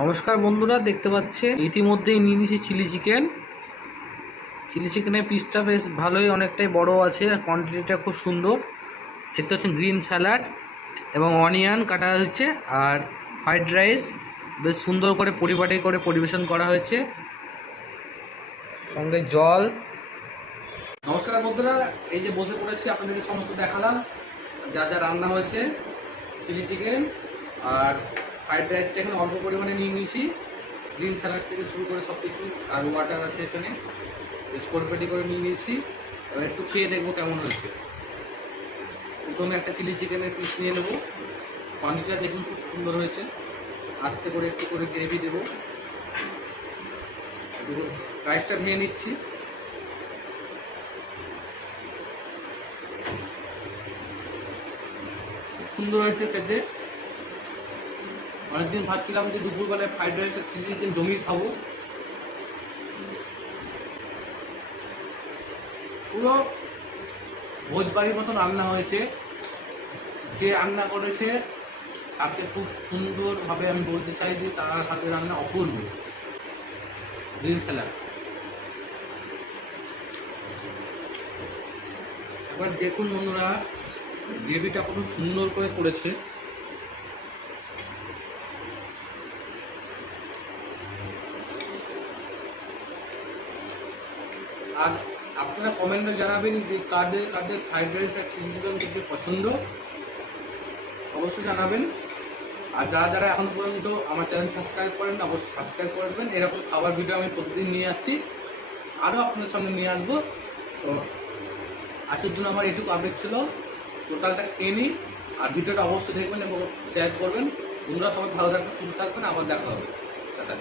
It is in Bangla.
নমস্কার বন্ধুরা, দেখতে পাচ্ছেন? ইতিমধ্যেই নিয়ে নিয়েছি চিলি চিকেন। চিলি চিকেনের পিসটা বেশ ভালোই, অনেকটাই বড় আছে আর কোয়ান্টিটিটা খুব সুন্দর। দেখতে পাচ্ছেন গ্রিন স্যালাড এবং অনিয়ন কাটা হয়েছে আর ফ্রাইড রাইস। বেশ সুন্দর করে পরিপাটি করে পরিবেশন করা হয়েছে। সঙ্গে জল। নমস্কার বন্ধুরা, এই যে বসে পড়েছি, আপনাদেরকে সমস্ত দেখালাম। যা যা রান্না হয়েছে, চিলি চিকেন আর ফ্রাইড রাইসটা এখানে অল্প পরিমাণে নিয়ে নিয়েছি। গ্রিন স্যালাড থেকে শুরু করে সব কিছু আর ওয়াটার আছে এখানে। বেশ পরিপাটি করে নিয়ে নিয়েছি। এবার একটু খেয়ে দেখব কেমন হয়েছে। প্রথমে একটা চিলি চিকেনের পিস নিয়ে নেব। পানিটা দেখুন খুব সুন্দর হয়েছে। আস্তে করে একটু করে গ্রেভি দেবো। রাইসটা নিয়ে নিচ্ছি। সুন্দর হয়েছে খেতে। অনেকদিন ভাবছিলাম যে দুপুরবেলায় ফ্রাইড রাইস আর চিলি চিকেন জমিয়ে খাব। পুরো ভোজবাড়ির মতন রান্না হয়েছে। যে রান্না করেছে, তাকে খুব সুন্দরভাবে আমি বলতে চাই যে তার হাতে রান্না অপূর্ব। গ্রিন স্যালাড এবার দেখুন বন্ধুরা, গ্রেভিটা কত সুন্দর করে করেছে। আর আপনারা কমেন্টে জানাবেন যে কাদের কাদের ফ্রাইড রাইস আর চিলি চিকেন খেতে পছন্দ। অবশ্যই জানাবেন। আর যারা যারা এখন পর্যন্ত আমার চ্যানেল সাবস্ক্রাইব করেন অবশ্যই সাবস্ক্রাইব করে দেবেন এরকম খাবার ভিডিও আমি প্রতিদিন নিয়ে আসছি। আরও আপনাদের সামনে নিয়ে আসব। তো আজকের জন্য আমার এটুকু আপডেট ছিল। টোটালটা নিই। আর ভিডিওটা অবশ্যই দেখবেন এবং শেয়ার করবেন। বন্ধুরা সবাই ভালো থাকবেন, সুস্থ থাকবেন। আবার দেখা হবে। টাটা।